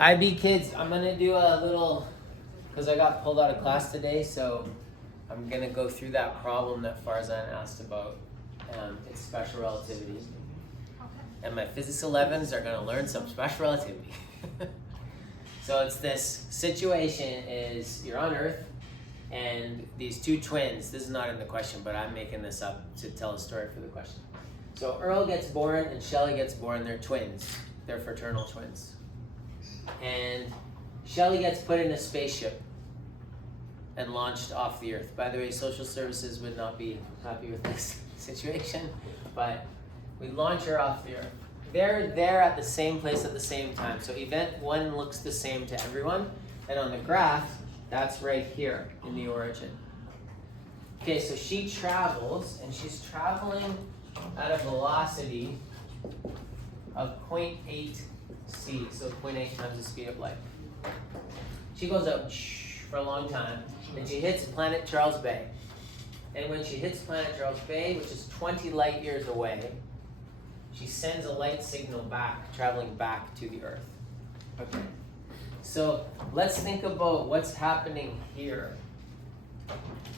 IB kids, I'm gonna do a little, because I got pulled out of class today, so I'm gonna go through that problem that Farzan asked about. It's special relativity. And my physics 11s are gonna learn some special relativity. So it's this situation is you're on Earth and these two twins, this is not in the question, but I'm making this up to tell a story for the question. So Earl gets born and Shelley gets born, they're twins. They're fraternal twins. And Shelley gets put in a spaceship and launched off the Earth. By the way, social services would not be happy with this situation, but we launch her off the Earth. They're there at the same place at the same time. So event one looks the same to everyone. And on the graph, that's right here in the origin. Okay, so she travels, and she's traveling at a velocity of 0.8 c, so 0.8 times the speed of light. She goes out for a long time, and she hits planet Charles Bay. And when she hits planet Charles Bay, which is 20 light years away, she sends a light signal back, traveling back to the Earth. Okay. So let's think about what's happening here.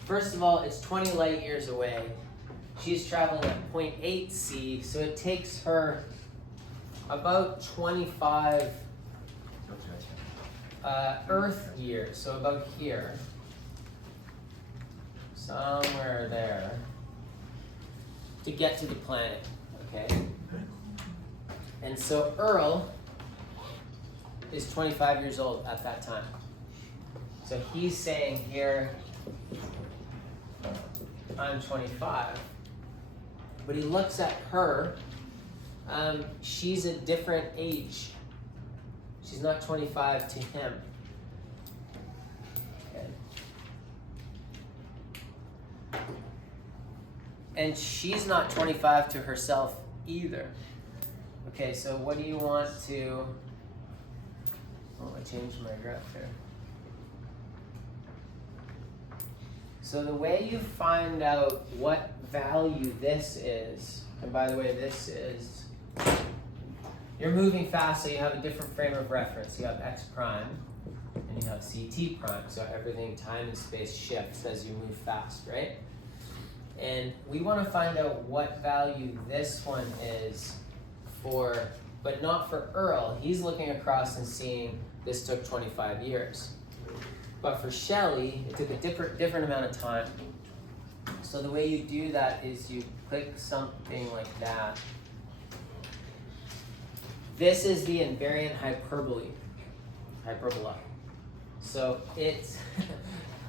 First of all, it's 20 light years away. She's traveling at 0.8 c, so it takes her about 25 Earth years, so about here, somewhere there, to get to the planet, okay? And so Earl is 25 years old at that time. So he's saying here, I'm 25, but he looks at her, she's a different age. She's not 25 to him. Okay. And she's not 25 to herself either. Okay, so what do you want to... Oh, I changed my graph here. So the way you find out what value this is, and by the way, this is, you're moving fast, so you have a different frame of reference. You have x prime, and you have ct prime, so everything, time and space shifts as you move fast, right? And we want to find out what value this one is for, but not for Earl. He's looking across and seeing this took 25 years. But for Shelley, it took a different amount of time. So the way you do that is you click something like that. This is the invariant hyperbola. So it's,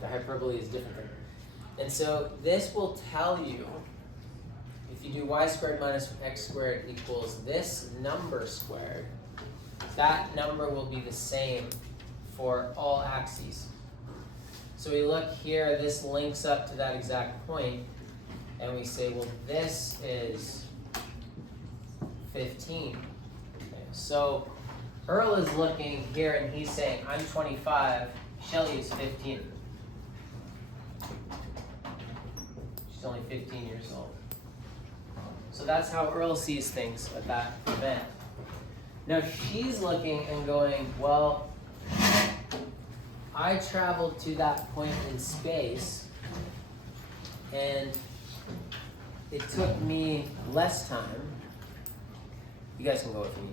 the hyperbole is different. And so this will tell you, if you do y squared minus x squared equals this number squared, that number will be the same for all axes. So we look here, this links up to that exact point, and we say, well, this is 15. Okay. So Earl is looking here, and he's saying, I'm 25, Shelley is 15. She's only 15 years old. So that's how Earl sees things at that event. Now she's looking and going, well, I traveled to that point in space, and it took me less time. You guys can go with me.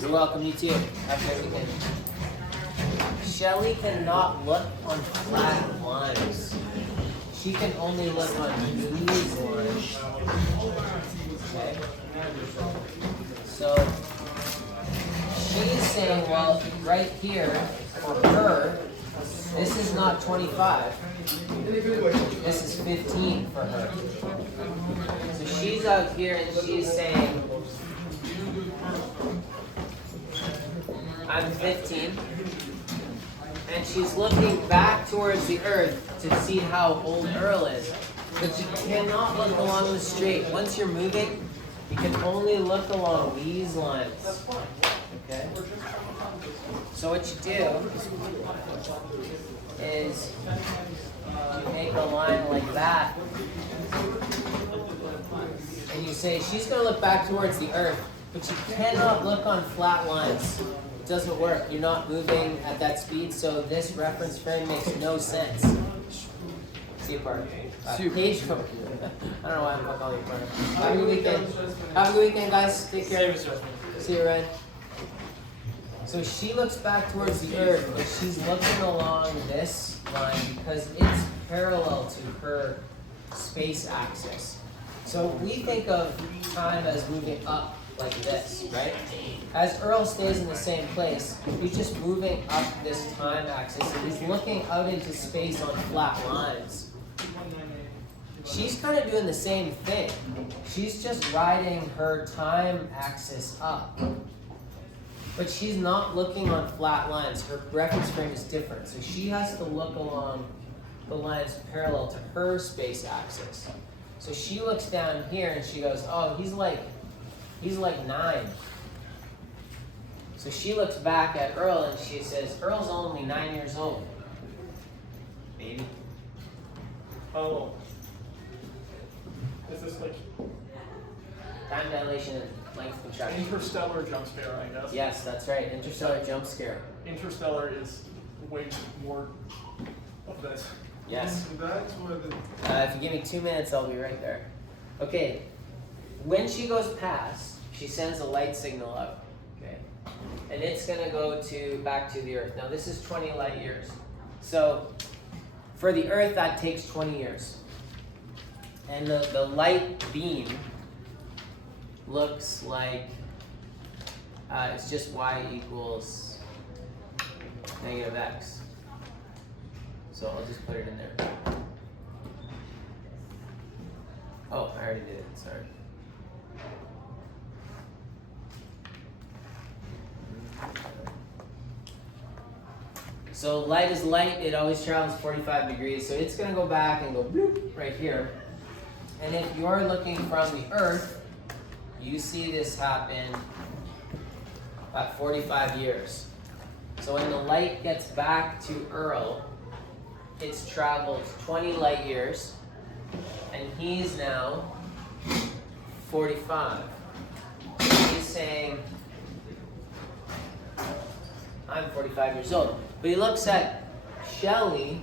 You're welcome, you too. Have a great weekend. Shelley cannot look on flat lines. She can only look on these lines. Okay? So she's saying, well, right here, for her, this is not 25. This is 15 for her. So she's out here and she's saying, I'm 15. And she's looking back towards the Earth to see how old Earl is. But you cannot look along the straight. Once you're moving, you can only look along these lines. Okay? So what you do is you make a line like that. And you say, she's going to look back towards the Earth. But you cannot look on flat lines. It doesn't work. You're not moving at that speed, so this reference frame makes no sense. Super. Page code. I don't know why I'm calling you partner. Have a good weekend. Have a good weekend, guys. Take care. See you, Ryan. So she looks back towards the Earth, but she's looking along this line because it's parallel to her space axis. So we think of time as moving up like this, right? As Earl stays in the same place, he's just moving up this time axis, and he's looking out into space on flat lines. She's kind of doing the same thing. She's just riding her time axis up. But she's not looking on flat lines. Her reference frame is different. So she has to look along the lines parallel to her space axis. So she looks down here and she goes, oh, he's like 9. So she looks back at Earl and she says, Earl's only 9 years old. Baby. Oh. Is this like Time dilation and length contraction. interstellar jump scare, I guess? Yes, that's right. Interstellar jump scare. Interstellar is way more of this. Yes. That's what it, If you give me 2 minutes, I'll be right there. Okay. When she goes past, she sends a light signal out. Okay. And it's going to go back to the Earth. Now, this is 20 light years. So, for the Earth, that takes 20 years. And the light beam looks like it's just y equals negative x. So I'll just put it in there. Oh, I already did it, sorry. So light is light, it always travels 45 degrees, so it's gonna go back and go bloop right here. And if you're looking from the Earth, you see this happen at 45 years. So when the light gets back to Earl, it's traveled 20 light years, and he's now 45. He's saying, I'm 45 years old. But he looks at Shelley,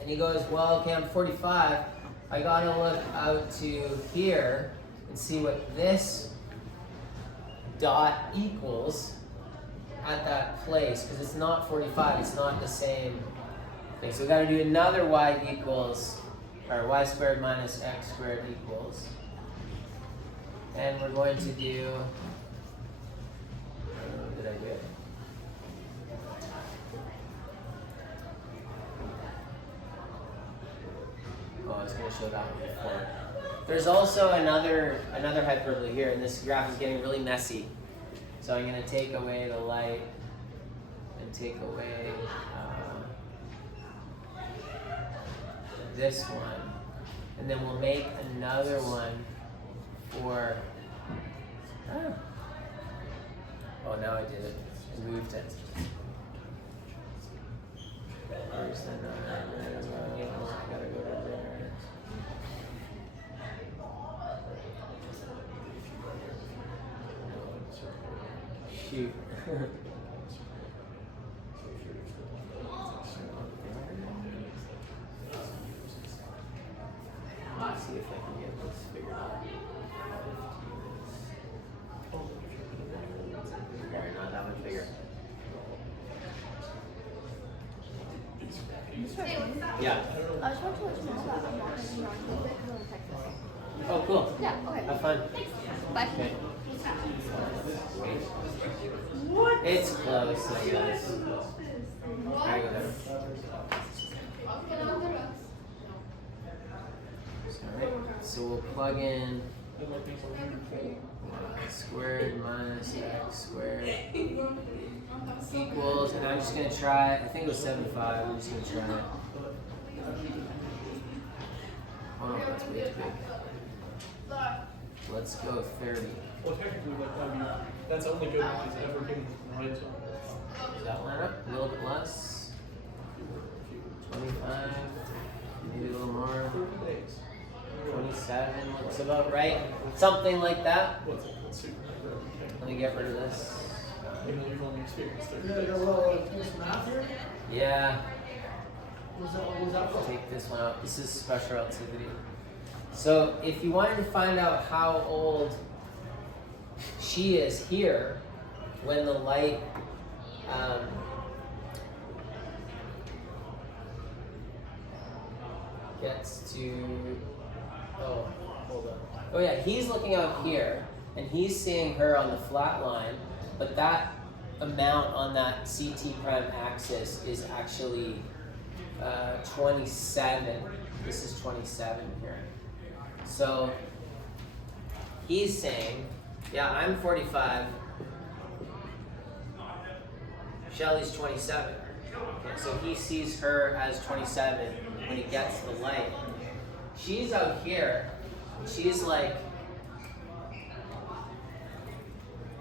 and he goes, well, okay, I'm 45. I gotta look out to here and see what this dot equals at that place, because it's not 45, it's not the same thing. So we gotta do another y equals, or y squared minus x squared equals. And we're going to do, did I do it? Oh, I was going to show that one before. There's also another hyperbole here, and this graph is getting really messy. So I'm going to take away the light and take away this one, and then we'll make another one for. Oh, now I did it. I moved it. Where's the I gotta go to there. Shoot. Let's see if I can get this figured out. Okay, not that much bigger. Yeah. I just want to let you know that I'm not going to be on Tuesday because I'm in Texas. Oh, cool. Yeah, okay. Have fun. Thanks. Bye. Okay. It's close, I guess. I go there. Alright, so we'll plug in squared minus x squared equals, and I'm just going to try, I think it was 75, I'm just going to try it. Oh no, that's way too big. Let's go 30. Well, technically, that's only good if it's ever given right. Does that line up? A little bit less? 25, maybe a little more. 30 days. 27 looks about right. Something like that. Let's see. Let me get rid of this. Even though you've only experienced You gotta 30 go, days. do some math here? Yeah, What was that for? take this one out. This is special relativity. So if you wanted to find out how old she is here when the light gets to, oh, hold on. Oh yeah, he's looking out here and he's seeing her on the flat line, but that amount on that CT prime axis is actually 27. This is 27 here. So he's saying, yeah, I'm 45. Shelly's 27. Okay, so he sees her as 27 when he gets the light. She's out here. She's like,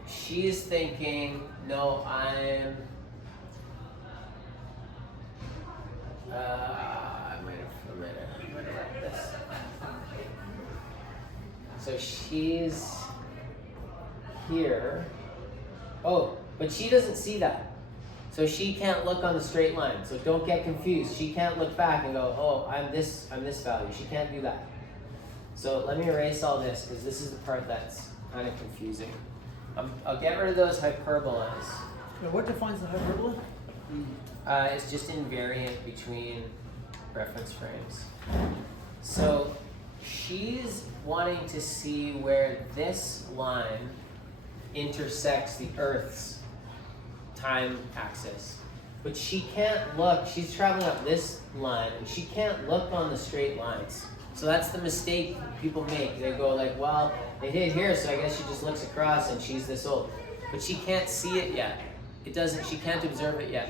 she's thinking, no, I'm. I'm gonna write this. So she's here. Oh, but she doesn't see that. So she can't look on the straight line. So don't get confused. She can't look back and go, oh, I'm this value. She can't do that. So let me erase all this because this is the part that's kind of confusing. I'll get rid of those hyperbolas. Now, what defines the hyperbola? It's just invariant between reference frames. So she's wanting to see where this line intersects the Earth's time axis. But she can't look, she's traveling up this line and she can't look on the straight lines. So that's the mistake people make. They go like, well, they hit here, so I guess she just looks across and she's this old. But she can't see it yet. She can't observe it yet.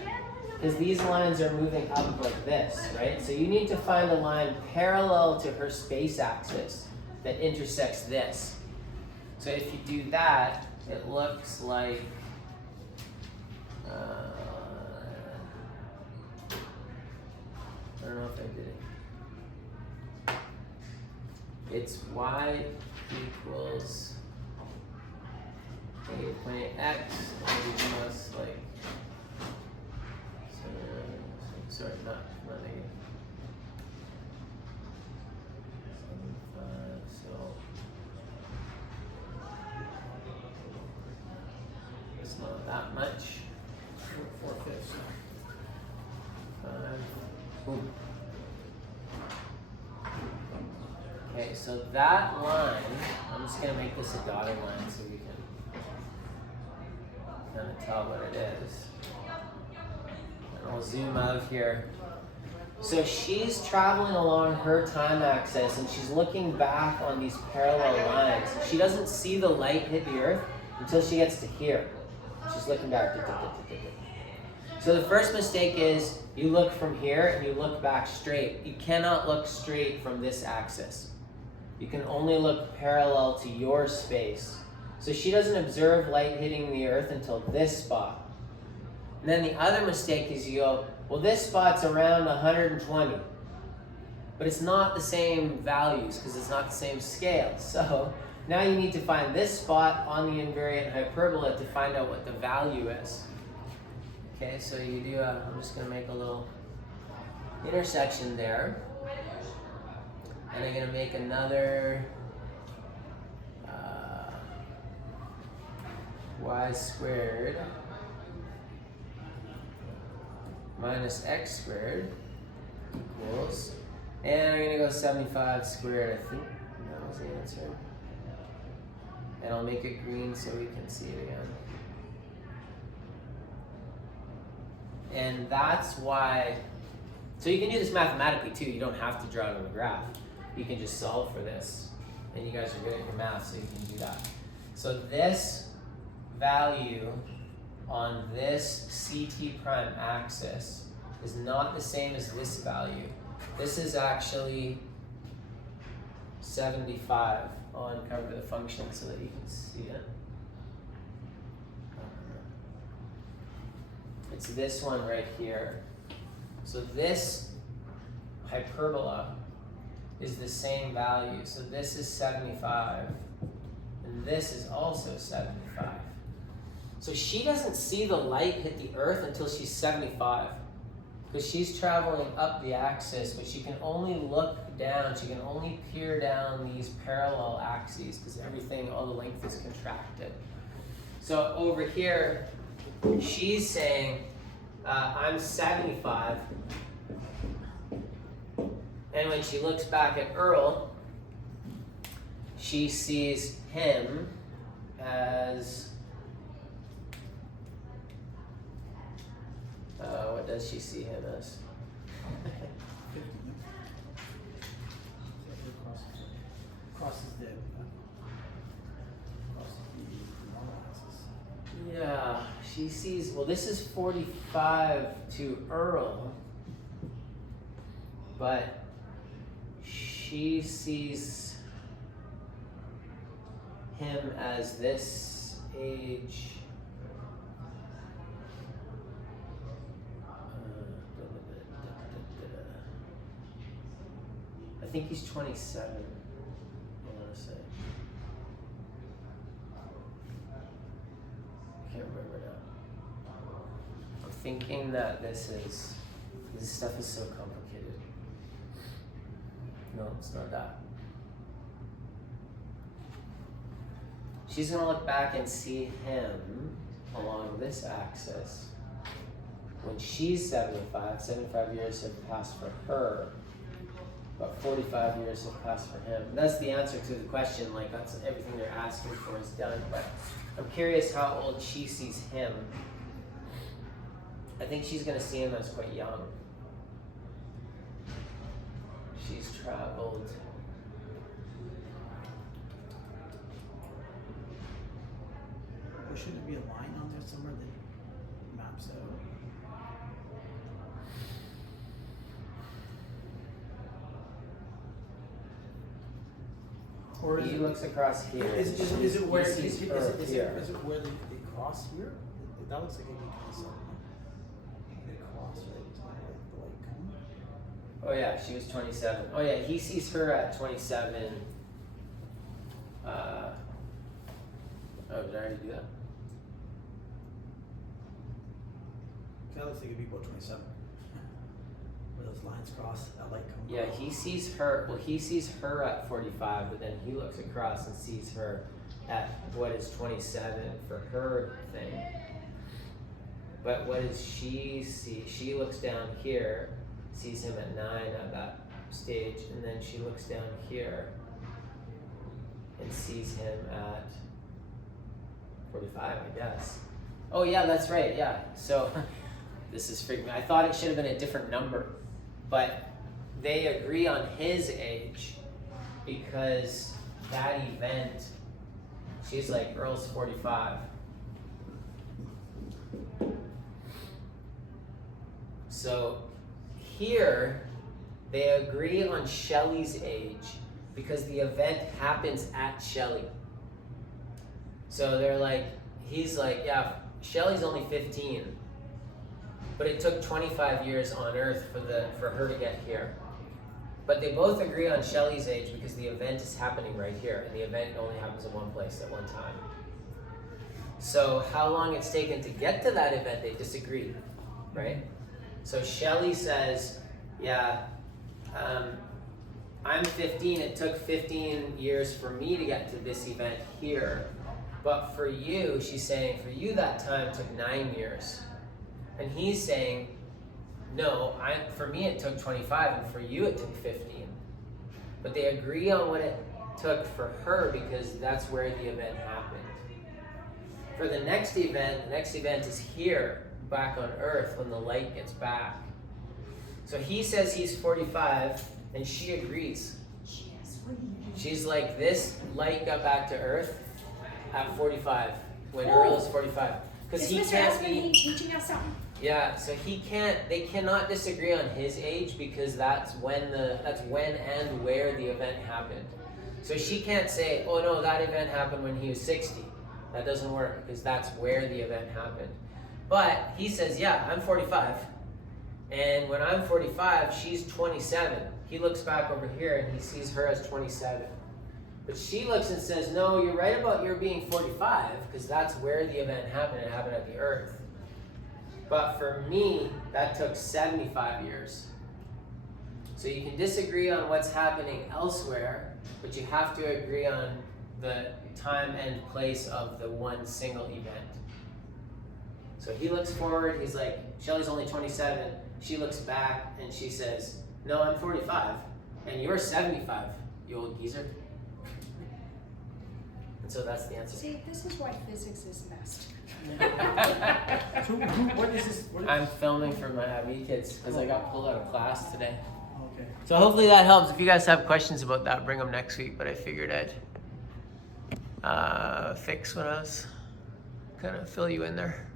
Because these lines are moving up like this, right? So you need to find a line parallel to her space axis that intersects this. So if you do that, it looks like, I don't know if I did it. It's y equals -x, and we must like, sorry, not negative. 75, so it's not that much. 4/5. 5. Boom. Okay, so that line, I'm just gonna make this a dotted line so we can kind of tell what it is. And I'll zoom out here. So she's traveling along her time axis and she's looking back on these parallel lines. She doesn't see the light hit the Earth until she gets to here. She's looking back. So the first mistake is you look from here and you look back straight. You cannot look straight from this axis. You can only look parallel to your space. So she doesn't observe light hitting the Earth until this spot. And then the other mistake is you go, well, this spot's around 120. But it's not the same values because it's not the same scale. So now you need to find this spot on the invariant hyperbola to find out what the value is. Okay, so you do, I'm just going to make a little intersection there. And I'm going to make another y squared minus x squared equals, and I'm going to go 75 squared, I think that was the answer. And I'll make it green so we can see it again. And that's why, so you can do this mathematically too. You don't have to draw it on the graph. You can just solve for this. And you guys are good at your math, so you can do that. So this value on this CT prime axis is not the same as this value. This is actually 75. I'll uncover the function so that you can see it. It's this one right here. So this hyperbola is the same value. So this is 75, and this is also 75. So she doesn't see the light hit the Earth until she's 75. Because she's traveling up the axis, but she can only look down, she can only peer down these parallel axes because everything, all the length is contracted. So over here, she's saying, I'm 75. And when she looks back at Earl, she sees him as, what does she see him as? 50. Crosses the normal axis. Yeah, she sees, well, this is 45 to Earl, but she sees him as this age. I think he's 27, I want to say. I can't remember now. I'm thinking that this stuff is so complicated. No, it's not that. She's gonna look back and see him along this axis. When she's 75, 75 years have passed for her, but 45 years have passed for him. And that's the answer to the question, like that's everything they're asking for is done, but I'm curious how old she sees him. I think she's gonna see him as quite young. She's traveled. Or shouldn't there be a line on there somewhere that maps out? Or He looks across here. Is it where he sees her here. is it where they cross here? That looks like a 27. They cross right to the light coming. Oh yeah, she was 27. Oh yeah, he sees her at 27. Oh, did I already do that? That looks like it'd be about 27. Where those lines cross, that light comes. Yeah, he sees her. Well, he sees her at 45, but then he looks across and sees her at what is 27 for her thing. But what does she see? She looks down here, sees him at 9 at that stage, and then she looks down here and sees him at 45, I guess. Oh yeah, that's right. Yeah. So this is freaking me. I thought it should have been a different number, but they agree on his age because that event. She's like, Earl's 45. So here they agree on Shelley's age because the event happens at Shelley. So they're like, he's like, yeah, Shelley's only 15, but it took 25 years on Earth for her to get here. But they both agree on Shelley's age because the event is happening right here, and the event only happens in one place at one time. So how long it's taken to get to that event, they disagree, right? So Shelley says, yeah, I'm 15, it took 15 years for me to get to this event here. But for you, she's saying, for you that time took 9 years. And he's saying, no, for me it took 25, and for you it took 15. But they agree on what it took for her because that's where the event happened. For the next event is here, back on Earth, when the light gets back. So he says he's 45, and she agrees. She's like, this light got back to Earth at 45, when Earl is 45. Because he can't be teaching us something. Yeah, so they cannot disagree on his age because that's when and where the event happened. So she can't say, oh no, that event happened when he was 60. That doesn't work because that's where the event happened. But he says, yeah, I'm 45. And when I'm 45, she's 27. he looks back over here and he sees her as 27. But she looks and says, no, you're right about your being 45, because that's where the event happened. It happened at the Earth. But for me, that took 75 years. So you can disagree on what's happening elsewhere, but you have to agree on the time and place of the one single event. So he looks forward, he's like, Shelly's only 27. She looks back and she says, no, I'm 45, and you're 75, you old geezer. And so that's the answer. See, this is why physics is messed. So what is this? I'm filming for my IB kids because I got pulled out of class today. Okay. So hopefully that helps. If you guys have questions about that, bring them next week. But I figured I'd fix when I was kind of fill you in there.